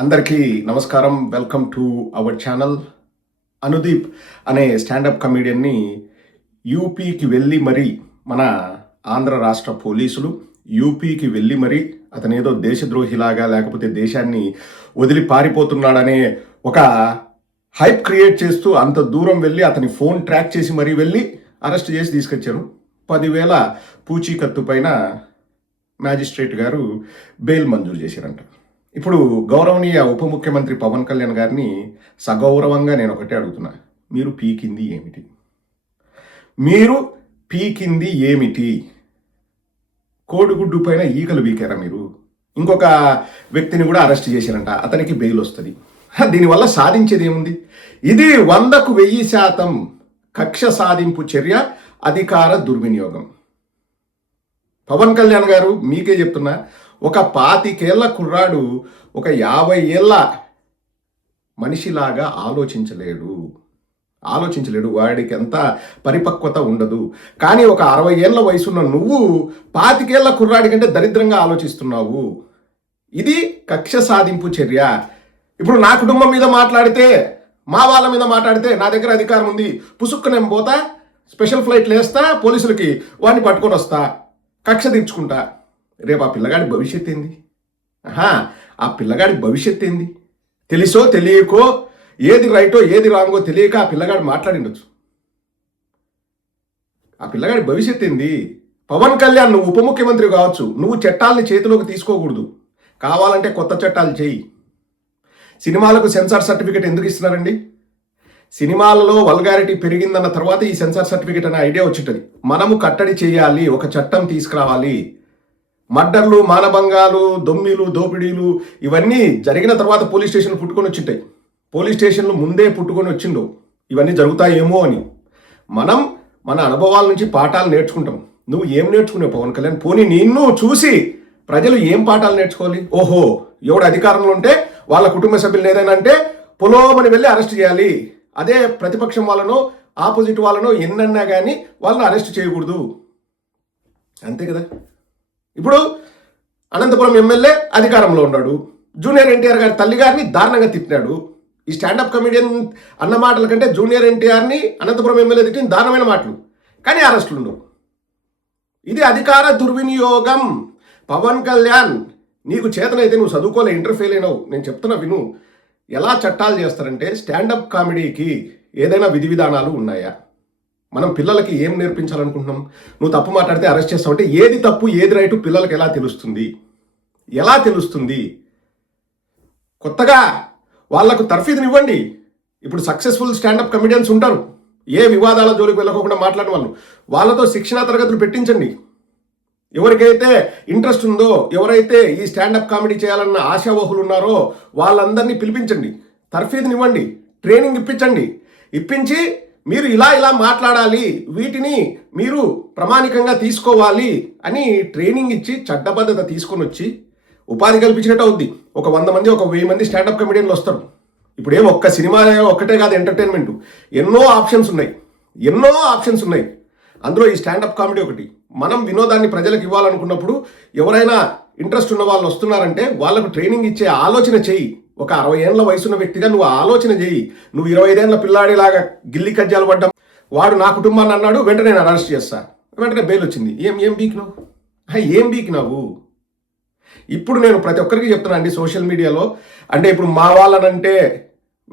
అందరికీ నమస్కారం. Welcome to our channel. Anudeep అనే స్టాండప్ కమెడియన్ని యూపీకి వెళ్ళి మరీ మన ఆంధ్ర రాష్ట్ర పోలీసులు యూపీకి వెళ్ళి మరీ అతనేదో దేశద్రోహిలాగా లేకపోతే దేశాన్ని వదిలి పారిపోతున్నాడనే ఒక హైప్ క్రియేట్ చేస్తూ అంత దూరం వెళ్ళి అతని ఫోన్ ట్రాక్ చేసి మరీ వెళ్ళి అరెస్ట్ చేసి తీసుకొచ్చారు. 10,000 పూచీకత్తు పైన మ్యాజిస్ట్రేట్ గారు బెయిల్ మంజూరు చేశారంట. ఇప్పుడు గౌరవనీయ ఉప ముఖ్యమంత్రి పవన్ కళ్యాణ్ గారిని సగౌరవంగా నేను ఒకటే అడుగుతున్నా, మీరు పీకింది ఏమిటి? మీరు పీకింది ఏమిటి? కోడిగుడ్డు పైన ఈకలు పీకారా మీరు? ఇంకొక వ్యక్తిని కూడా అరెస్ట్ చేశారంట, అతనికి బెయిల్ వస్తుంది. దీనివల్ల సాధించేది ఏముంది? ఇది 100కు 1000% కక్ష సాధింపు చర్య, అధికార దుర్వినియోగం. పవన్ కళ్యాణ్ గారు మీకే చెప్తున్నా, ఒక 25 ఏళ్ల కుర్రాడు ఒక 50 ఏళ్ల మనిషిలాగా ఆలోచించలేడు. వాడికి ఎంత పరిపక్వత ఉండదు. కానీ ఒక 60 ఏళ్ల వయసున్న నువ్వు 25 ఏళ్ల కుర్రాడి కంటే దరిద్రంగా ఆలోచిస్తున్నావు. ఇది కక్ష సాధింపు చర్య. ఇప్పుడు నా కుటుంబం మీద మాట్లాడితే, మా వాళ్ళ మీద మాట్లాడితే నా దగ్గర అధికారం ఉంది, పుసుక్కునేం పోతా, స్పెషల్ ఫ్లైట్లు వేస్తా, పోలీసులకి వాడిని పట్టుకొని వస్తా, కక్ష తీర్చుకుంటా. రేపు ఆ పిల్లగాడి భవిష్యత్ ఏంది? ఆ పిల్లగాడి భవిష్యత్ ఏంది? తెలుసో తెలియకో, ఏది రైటో ఏది రాంగో తెలియక ఆ పిల్లగాడు మాట్లాడిండొచ్చు. ఆ పిల్లగాడి భవిష్యత్ ఏంది? పవన్ కళ్యాణ్, నువ్వు ఉప ముఖ్యమంత్రి కావచ్చు, నువ్వు చట్టాలని చేతిలోకి తీసుకోకూడదు. కావాలంటే కొత్త చట్టాలు చేయి. సినిమాలకు సెన్సార్ సర్టిఫికేట్ ఎందుకు ఇస్తున్నారండి? సినిమాలలో వల్గారిటీ పెరిగిందన్న తర్వాత ఈ సెన్సార్ సర్టిఫికేట్ అనే ఐడియా వచ్చింటుంది. మనము కట్టడి చేయాలి, ఒక చట్టం తీసుకురావాలి. మర్డర్లు, మానభంగాలు, దొమ్మిలు, దోపిడీలు ఇవన్నీ జరిగిన తర్వాత పోలీస్ స్టేషన్లు పుట్టుకొని వచ్చింటాయి. పోలీస్ స్టేషన్లు ముందే పుట్టుకొని వచ్చిండవు, ఇవన్నీ జరుగుతాయేమో అని. మనం మన అనుభవాల నుంచి పాఠాలు నేర్చుకుంటాం. నువ్వు ఏం నేర్చుకున్నావు పవన్ కళ్యాణ్? పోనీ నిన్ను చూసి ప్రజలు ఏం పాఠాలు నేర్చుకోవాలి? ఓహో, ఎవడు అధికారంలో ఉంటే వాళ్ళ కుటుంబ సభ్యులు ఏదైనా అంటే పొలోమని వెళ్ళి అరెస్ట్ చేయాలి. అదే ప్రతిపక్షం వాళ్ళనో ఆపోజిట్ వాళ్ళనో ఎన్నన్నా కానీ వాళ్ళని అరెస్ట్ చేయకూడదు. అంతే కదా. ఇప్పుడు అనంతపురం ఎమ్మెల్యే అధికారంలో ఉన్నాడు, జూనియర్ ఎన్టీఆర్ గారి తల్లి గారిని దారుణంగా తిట్టినాడు. ఈ స్టాండప్ కమెడియన్ అన్న మాటల కంటే జూనియర్ ఎన్టీఆర్ని అనంతపురం ఎమ్మెల్యే తిట్టిన దారుణమైన మాటలు, కానీ అరెస్టులు ఉండవు. ఇది అధికార దుర్వినియోగం. పవన్ కళ్యాణ్, నీకు చేతనైతే నువ్వు చదువుకోలే, ఇంటర్ ఫెయిల్ అయినావు, నేను చెప్తున్నా విను. ఎలా చట్టాలు చేస్తారంటే, స్టాండప్ కామెడీకి ఏదైనా విధి విధానాలు ఉన్నాయా? మనం పిల్లలకి ఏం నేర్పించాలనుకుంటున్నాం? నువ్వు తప్పు మాట్లాడితే అరెస్ట్ చేస్తావు అంటే ఏది తప్పు ఏది రైటు పిల్లలకి ఎలా తెలుస్తుంది? కొత్తగా వాళ్లకు తర్ఫీదునివ్వండి. ఇప్పుడు సక్సెస్ఫుల్ స్టాండప్ కమెడియన్స్ ఉంటారు, ఏ వివాదాల జోలికి వెళ్ళకోకుండా మాట్లాడిన వాళ్ళు, వాళ్ళతో శిక్షణా తరగతులు పెట్టించండి. ఎవరికైతే ఇంట్రెస్ట్ ఉందో, ఎవరైతే ఈ స్టాండప్ కామెడీ చేయాలన్న ఆశావహులు ఉన్నారో వాళ్ళందరినీ పిలిపించండి, తర్ఫీదునివ్వండి, ట్రైనింగ్ ఇప్పించి మీరు ఇలా మాట్లాడాలి, వీటిని మీరు ప్రామాణికంగా తీసుకోవాలి అని ట్రైనింగ్ ఇచ్చి చట్టబద్ధత తీసుకొని వచ్చి ఉపాధి కల్పించినట్టు అవుద్ది. ఒక 100 మంది, ఒక 1000 మంది స్టాండప్ కమెడియన్లు వస్తారు. ఇప్పుడు ఒక్క సినిమా ఒక్కటే కాదు, ఎంటర్టైన్మెంట్ ఎన్నో ఆప్షన్స్ ఉన్నాయి. అందులో ఈ స్టాండప్ కామెడీ ఒకటి. మనం వినోదాన్ని ప్రజలకు ఇవ్వాలనుకున్నప్పుడు ఎవరైనా ఇంట్రెస్ట్ ఉన్న వాళ్ళు వస్తున్నారంటే వాళ్ళకు ట్రైనింగ్ ఇచ్చే ఆలోచన చేయి. ఒక 60 ఏళ్ల వయసున్న వ్యక్తిగా నువ్వు ఆలోచన చేయి. నువ్వు 25 ఏళ్ల పిల్లాడిలాగా గిల్లి కజ్జాలు పడ్డం, వాడు నా కుటుంబాన్ని అన్నాడు, వెంటనే నేను అరెస్ట్ చేస్తా, వెంటనే బెయిల్ వచ్చింది. ఏం బీకినావు? ఇప్పుడు నేను ప్రతి ఒక్కరికి చెప్తున్నా అండి, సోషల్ మీడియాలో అంటే ఇప్పుడు మా వాళ్ళనంటే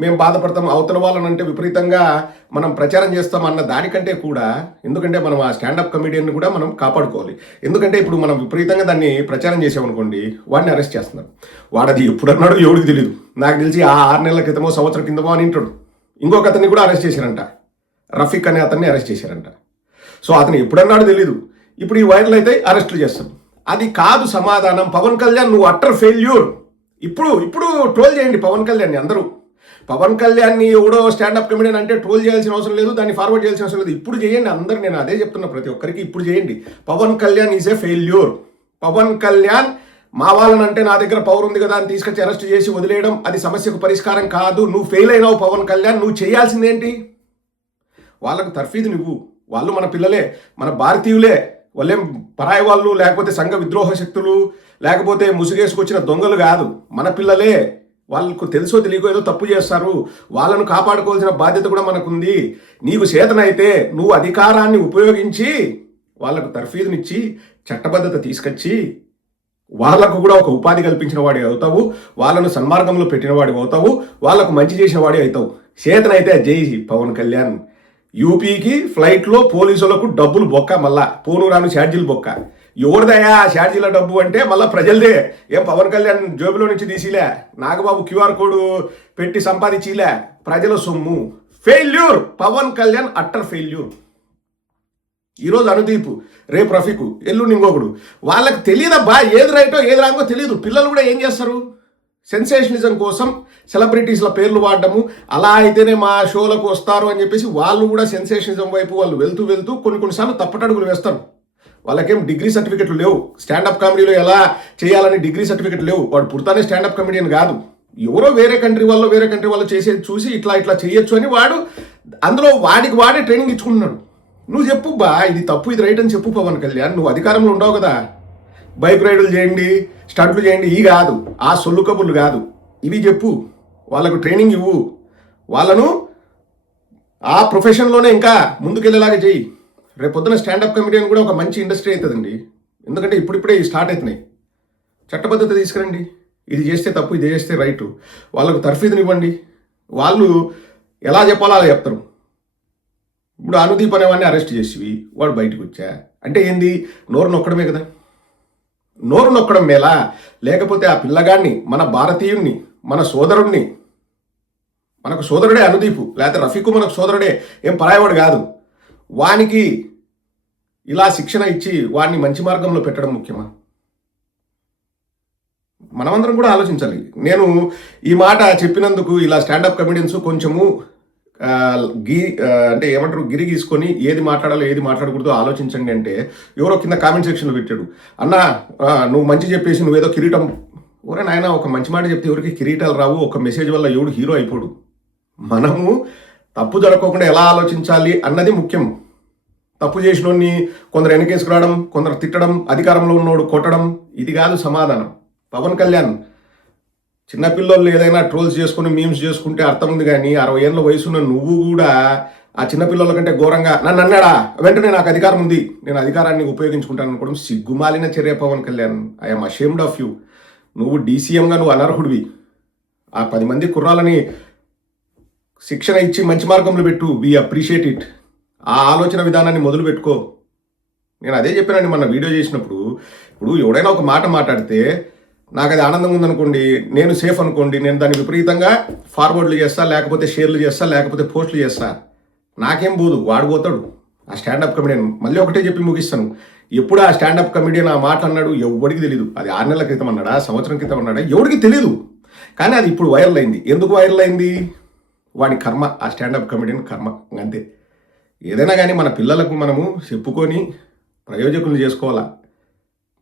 మేము బాధపడతాం, అవతల వాళ్ళనంటే విపరీతంగా మనం ప్రచారం చేస్తాం అన్న దానికంటే కూడా, ఎందుకంటే మనం ఆ స్టాండప్ కమెడియన్ని కూడా మనం కాపాడుకోవాలి. ఎందుకంటే ఇప్పుడు మనం విపరీతంగా దాన్ని ప్రచారం చేసామనుకోండి, వాడిని అరెస్ట్ చేస్తున్నారు. వాడది ఎప్పుడు అన్నాడు ఎవరికి తెలియదు. నాకు తెలిసి ఆ 6 నెలల క్రితమో సంవత్సరం కిందమో అని ఇంటాడు. ఇంకొక అతన్ని కూడా అరెస్ట్ చేశారంట, రఫీక్ అనే అతన్ని అరెస్ట్ చేశారంట. సో అతను ఎప్పుడన్నాడు తెలీదు. ఇప్పుడు ఈ వైరల్ అయితే అరెస్టులు చేస్తాం. అది కాదు సమాధానం. పవన్ కళ్యాణ్, నువ్వు అట్టర్ ఫెయిల్యూర్. ఇప్పుడు ట్రోల్ చేయండి పవన్ కళ్యాణ్ని అందరూ. పవన్ కళ్యాణ్ని ఎవడో స్టాండప్ కమెడియన్ అంటే ట్రోల్ చేయాల్సిన అవసరం లేదు, దాన్ని ఫార్వర్డ్ చేయాల్సిన అవసరం లేదు. ఇప్పుడు చేయండి అందరూ. నేను అదే చెప్తున్నా ప్రతి ఒక్కరికి, ఇప్పుడు చేయండి. Pawan Kalyan is a failure. Pawan Kalyan మా వాళ్ళనంటే నా దగ్గర పవర్ ఉంది కదా అని తీసుకొచ్చి అరెస్ట్ చేసి వదిలేయడం అది సమస్యకు పరిష్కారం కాదు. నువ్వు ఫెయిల్ అయినావు పవన్ కళ్యాణ్. నువ్వు చేయాల్సిందేంటి? వాళ్ళకు తర్ఫీదు నువ్వు. వాళ్ళు మన పిల్లలే, మన భారతీయులే. వాళ్ళేం పరాయి వాళ్ళు, లేకపోతే సంఘ విద్రోహ శక్తులు, లేకపోతే ముసుగేసుకొచ్చిన దొంగలు కాదు. మన పిల్లలే. వాళ్ళకు తెలుసో తెలియకో ఏదో తప్పు చేస్తారు, వాళ్ళను కాపాడుకోవాల్సిన బాధ్యత కూడా మనకుంది. నీకు చేతనైతే నువ్వు అధికారాన్ని ఉపయోగించి వాళ్ళకు తర్ఫీదునిచ్చి చట్టబద్ధత తీసుకొచ్చి వాళ్ళకు కూడా ఒక ఉపాధి కల్పించిన వాడి అవుతావు, వాళ్ళను సన్మార్గంలో పెట్టిన వాడి అవుతావు, వాళ్ళకు మంచి చేసిన వాడి అవుతావు. చేతనైతే జై పవన్ కళ్యాణ్. యూపీకి ఫ్లైట్లో పోలీసులకు డబ్బులు బొక్క, మళ్ళా పోను రాను ఛార్జీలు బొక్క. ఎవరిదయా ఛార్జీల డబ్బు అంటే మళ్ళీ ప్రజలదే. ఏం పవన్ కళ్యాణ్ జోబులో నుంచి తీసిలే, నాగబాబు క్యూఆర్ కోడ్ పెట్టి సంపాదించిలే, ప్రజల సొమ్ము. Failure Pawan Kalyan, utter failure. ఈరోజు అనుదీప్, రేపు రఫీకు, ఎల్లుండి ఇంకొకడు. వాళ్ళకి తెలియదబ్బా ఏది రైటో ఏది రాంగో తెలియదు. పిల్లలు కూడా ఏం చేస్తారు, సెన్సేషనిజం కోసం సెలబ్రిటీస్ల పేర్లు వాడడము, అలా అయితేనే మా షోలకు వస్తారు అని చెప్పేసి వాళ్ళు కూడా సెన్సేషనిజం వైపు వాళ్ళు వెళ్తూ కొన్నిసార్లు తప్పటడుగులు వేస్తారు. వాళ్ళకేం డిగ్రీ సర్టిఫికెట్లు లేవు. స్టాండప్ కామెడీలో ఎలా చేయాలని డిగ్రీ సర్టిఫికెట్ లేవు. వాడు పుడతానే స్టాండప్ కామెడియన్ కాదు. ఎవరో వేరే కంట్రీ వాళ్ళు చేసేది చూసి ఇట్లా చేయొచ్చు అని వాడు అందులో వాడే ట్రైనింగ్ ఇచ్చుకుంటున్నాడు. నువ్వు చెప్పు బా, ఇది తప్పు ఇది రైట్ అని చెప్పు పవన్ కళ్యాణ్. నువ్వు అధికారంలో ఉండవు కదా. బైక్ రైడులు చేయండి, స్టంట్లు చేయండి, ఇవి కాదు, ఆ సొల్లు కబుర్లు కాదు, ఇవి చెప్పు. వాళ్ళకు ట్రైనింగ్ ఇవ్వు, వాళ్ళను ఆ ప్రొఫెషన్లోనే ఇంకా ముందుకెళ్ళేలాగా చెయ్యి. రేపొద్దున స్టాండప్ కమెడియన్ కూడా ఒక మంచి ఇండస్ట్రీ అవుతుందండి. ఎందుకంటే ఇప్పుడిప్పుడే స్టార్ట్ అవుతున్నాయి. చట్టబద్ధత తీసుకురండి. ఇది చేస్తే తప్పు, ఇది చేస్తే రైటు. వాళ్ళకు తర్ఫీదునివ్వండి. వాళ్ళు ఎలా చెప్పాలో అలా చెప్తారు. ఇప్పుడు అనుదీప్ అనేవాడిని అరెస్ట్ చేసి వాడు బయటకు వచ్చా అంటే ఏంది, నోరు నొక్కడమే కదా. నోరు నొక్కడం మేలా, లేకపోతే ఆ పిల్లగాడిని, మన భారతీయుణ్ణి, మన సోదరుణ్ణి, మనకు సోదరుడే అనుదీపు, లేకపోతే రఫీకు మనకు సోదరుడే, ఏం పరాయవాడు కాదు. వానికి ఇలా శిక్షణ ఇచ్చి వాడిని మంచి మార్గంలో పెట్టడం ముఖ్యమా? మనమందరం కూడా ఆలోచించాలి. నేను ఈ మాట చెప్పినందుకు ఇలా స్టాండప్ కమెడియన్స్ కొంచెము అంటే ఏమంటారు, గిరి గీసుకొని ఏది మాట్లాడాలో ఏది మాట్లాడకూడదో ఆలోచించండి అంటే ఎవరో కింద కామెంట్ సెక్షన్లో పెట్టాడు, అన్న నువ్వు మంచి చెప్పేసి నువ్వేదో కిరీటం. ఓరే నాయన, ఒక మంచి మాట చెప్తే ఎవరికి కిరీటాలు రావు, ఒక మెసేజ్ వల్ల ఎవడు హీరో అయిపోడు. మనము తప్పు జరగకుండా ఎలా ఆలోచించాలి అన్నది ముఖ్యం. తప్పు చేసినోడిని కొందరు వెనకేసుకురావడం, కొందరు తిట్టడం, అధికారంలో ఉన్నోడు కొట్టడం, ఇది కాదు సమాధానం. పవన్ కళ్యాణ్, చిన్నపిల్లలు ఏదైనా ట్రోల్స్ చేసుకుని మీమ్స్ చేసుకుంటే అర్థం ఉంది, కానీ 60 ఏళ్ళ వయసున్న నువ్వు కూడా ఆ చిన్నపిల్లల కంటే ఘోరంగా నన్ను అన్నాడా, వెంటనే నాకు అధికారం ఉంది, నేను అధికారాన్ని ఉపయోగించుకుంటాను అనుకోవడం సిగ్గుమాలిన చర్య Pawan Kalyan. I'm ashamed of you. నువ్వు డీసీఎంగా నువ్వు అనర్హుడివి. ఆ 10 మంది కుర్రాలని శిక్షణ ఇచ్చి మంచి మార్గంలో పెట్టు. We appreciate it. ఆ ఆలోచన విధానాన్ని మొదలు పెట్టుకో. నేను అదే చెప్పానండి మన వీడియో చేసినప్పుడు. ఇప్పుడు ఎవడైనా ఒక మాట మాట్లాడితే నాకు అది ఆనందంగా ఉందనుకోండి, నేను సేఫ్ అనుకోండి, నేను దాన్ని విపరీతంగా ఫార్వర్డ్లు చేస్తా, లేకపోతే షేర్లు చేస్తా, లేకపోతే పోస్టులు చేస్తా. నాకేం పోదు, వాడు పోతాడు. ఆ స్టాండప్ కమెడియన్ మళ్ళీ ఒకటే చెప్పి ముగిస్తాను. ఎప్పుడు ఆ స్టాండప్ కమెడియన్ ఆ మాట అన్నాడు ఎవరికి తెలియదు. అది 6 నెలల క్రితం అన్నాడా, సంవత్సరం క్రితం అన్నాడా, ఎవరికి తెలియదు. కానీ అది ఇప్పుడు వైరల్ అయింది. ఎందుకు వైరల్ అయింది? వాడి కర్మ, ఆ స్టాండప్ కమెడియన్ కర్మ, అంతే. ఏదైనా కానీ మన పిల్లలకు మనము చెప్పుకొని ప్రయోజకులు చేసుకోవాలా.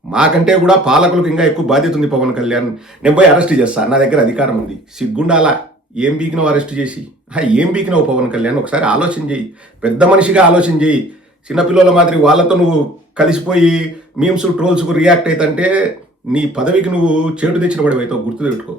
మాకంటే కూడా పాలకులకు ఇంకా ఎక్కువ బాధ్యత ఉంది పవన్ కళ్యాణ్. నేను పోయి అరెస్ట్ చేస్తా, నా దగ్గర అధికారం ఉంది, సిగ్గుండాలా. ఏం బీకినావు అరెస్ట్ చేసి? ఏం బీకినావు పవన్ కళ్యాణ్? ఒకసారి ఆలోచన చేయి, పెద్ద మనిషిగా ఆలోచన చేయి. చిన్నపిల్లల మాదిరి వాళ్ళతో నువ్వు కలిసిపోయి మీమ్స్ ట్రోల్స్కు రియాక్ట్ అవుతుంటే నీ పదవికి నువ్వు చేటు తెచ్చిన వాడివి అవుతావు, గుర్తు పెట్టుకో.